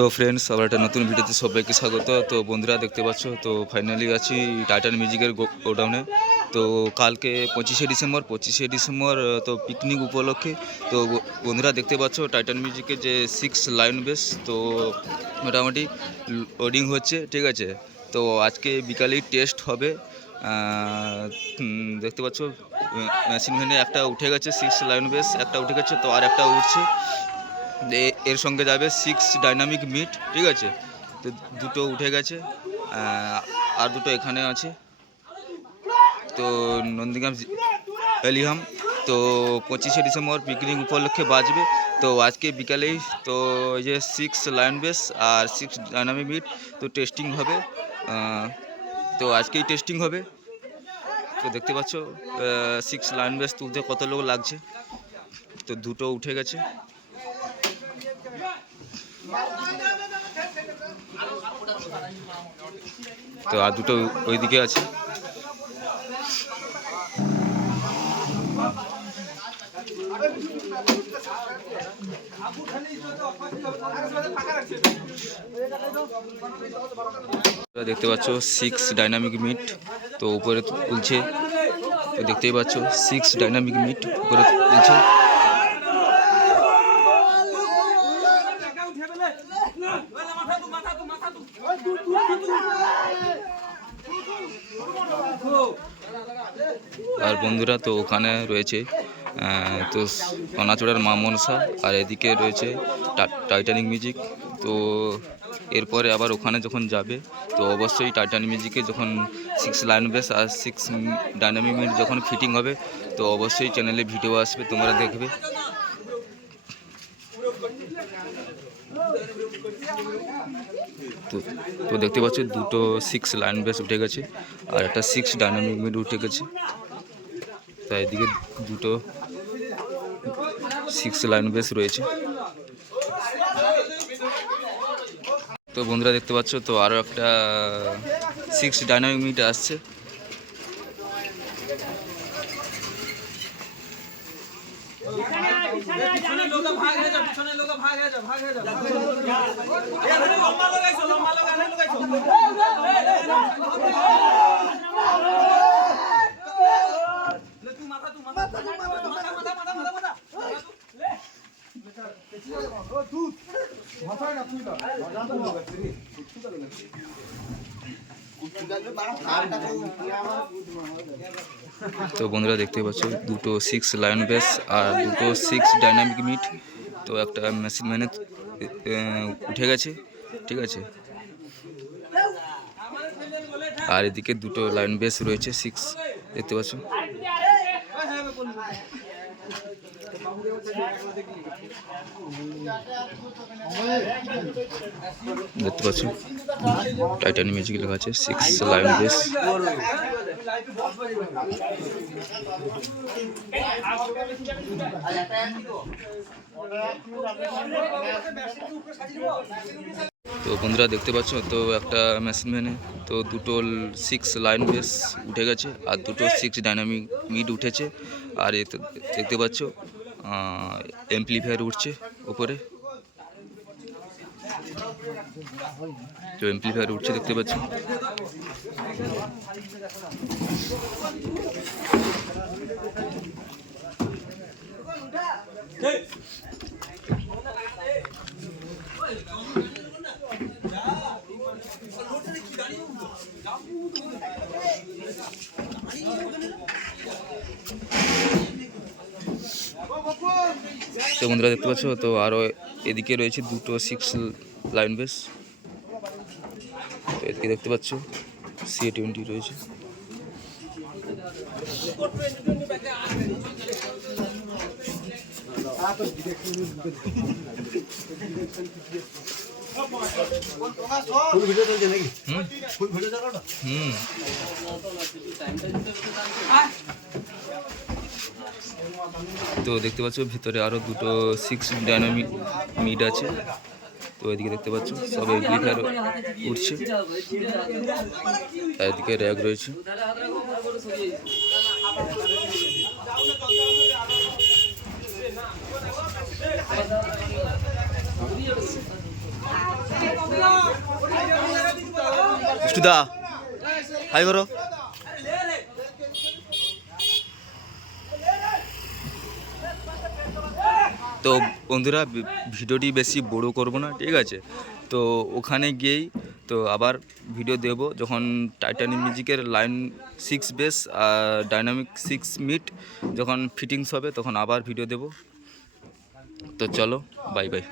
So friends আবার একটা নতুন ভিডিওতে সবাইকে স্বাগত। তো বন্ধুরা, দেখতে পাচ্ছ, তো ফাইনালি আছি টাইটান মিউজিকের গোডাউনে তো কালকে পঁচিশে ডিসেম্বর পঁচিশে ডিসেম্বর তো পিকনিক উপলক্ষে। তো বন্ধুরা, দেখতে পাচ্ছ টাইটান মিউজিকের যে সিক্স লাইন বেস তো মোটামুটি লোডিং হচ্ছে, ঠিক আছে? তো আজকে বিকালেই টেস্ট হবে। দেখতে পাচ্ছ মেশিন ভ্যানে একটা উঠে গেছে সিক্স লাইন বেস একটা উঠে গেছে, তো আর একটা উঠছে। এর সঙ্গে যাবে সিক্স ডাইনামিক মিট ঠিক আছে? তো দুটো উঠে গেছে আর দুটো এখানে আছে। তো নন্দীগ্রাম এলিহাম, তো পঁচিশে ডিসেম্বর পিকনিক উপলক্ষে বাজবে। তো আজকে বিকালেই, তো এই যে সিক্স লায়ন বেস আর সিক্স ডাইনামিক মিট তো টেস্টিং হবে। তো আজকেই টেস্টিং হবে। তো দেখতে পাচ্ছ সিক্স লায়ন বেস তুলতে কত লোক লাগছে। তো দুটো উঠে গেছে। তো আর দুটো ওইদিকে আছে। দেখতে পাচ্ছ সিক্স ডাইনামিক মিট তো উপরে তুলছে। তো দেখতেই পাচ্ছ সিক্স ডাইনামিক মিট উপরে তুলছে। আর বন্ধুরা তো ওখানে রয়েছে তো অনাচড়ার মা মনসা, আর এদিকে রয়েছে টাইটানিক মিউজিক। তো এরপরে আবার ওখানে যখন যাবে, তো অবশ্যই টাইটানিক মিউজিকে যখন সিক্স লাইন বেস আর সিক্স ডাইনামিক মিনিট যখন ফিটিং হবে, তো অবশ্যই চ্যানেলে ভিডিও আসবে, তোমরা দেখবে। তো তো দেখতে পাচ্ছ দুটো সিক্স লাইন বেস উঠে গেছে, আর একটা সিক্স ডাইনামিক মিড উঠে গেছে। তাই এদিকে দুটো সিক্স লাইন বেস রয়েছে। তো বন্ধুরা দেখতে পাচ্ছ, তো আরও একটা সিক্স ডাইনামিক মিট আসছে। ভাগ তো বন্ধুরা দেখতে পাচ্ছ, দুটো সিক্স লায়ন বেস আর দুটো সিক্স ডাইনামিক মিট তো একটা মেশিন ম্যানে উঠে গেছে, ঠিক আছে? আর এদিকে দুটো লাইন বেস রয়েছে সিক্স দেখতে পাচ্ছ? দেখতে পাচ্ছ টাইটানি মিউজিক লেখা আছে সিক্স লাইন বেস তো বন্ধুরা দেখতে পাচ্ছ, তো একটা মেশিন ভ্যানে তো দুটো সিক্স লাইন বেস উঠে গেছে, আর দুটো সিক্স ডাইনামিক মিড উঠেছে। আর দেখতে পাচ্ছ এমপ্লিফায়ার উঠছে উপরে। তো এমপ্লিফায়ার উঠছে দেখতে পাচ্ছ তো বন্ধুরা দেখতে পাচ্ছ, তো আরও এদিকে রয়েছে দুটো সিক্স লাইন বেস তো এদিকে দেখতে পাচ্ছ সি টোয়েন্টি রয়েছে। হুম। তো দেখতে পাচ্ছ, ভিতরে আরও দুটো সিক্স ডায়নামিক মিড আছে। তো এদিকে দেখতে পাচ্ছ, সব এগুলি ফ্লেয়ার উঠছে এদিকে র্যাগ রয়েছে। দা হাই করো। তো বন্ধুরা ভিডিওটি বেশি বড় করব না, ঠিক আছে? তো ওখানে গিয়েই তো আবার ভিডিও দেব, যখন টাইটানিক মিউজিকের লাইন সিক্স বেস আর ডাইনামিক সিক্স মিট যখন ফিটিংস হবে, তখন আবার ভিডিও দেব। তো চলো বাই বাই